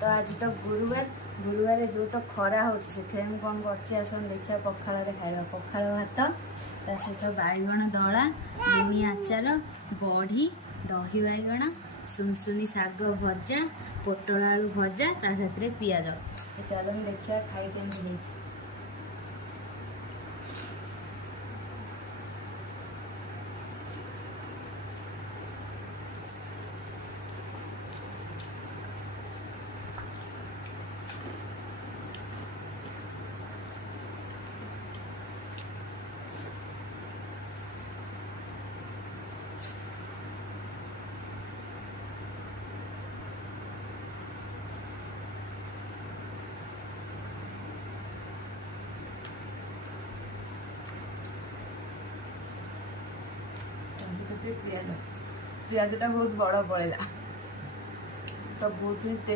तो आज तो गुरुवार गुरुवार जो तो खरा हो कौन कर देखिए पखाल खाଇବା पखाल भात ता सहित बैगण दला लुणी आचार बड़ी दही बैगण सुनसुनी शाग भजा पोटल आलू भजा ता साथ पियाज। चलो देखिए खाई केमी पियाज पियाजटा बहुत बड़ पड़ेगा तो बहुत ही टेस्ट।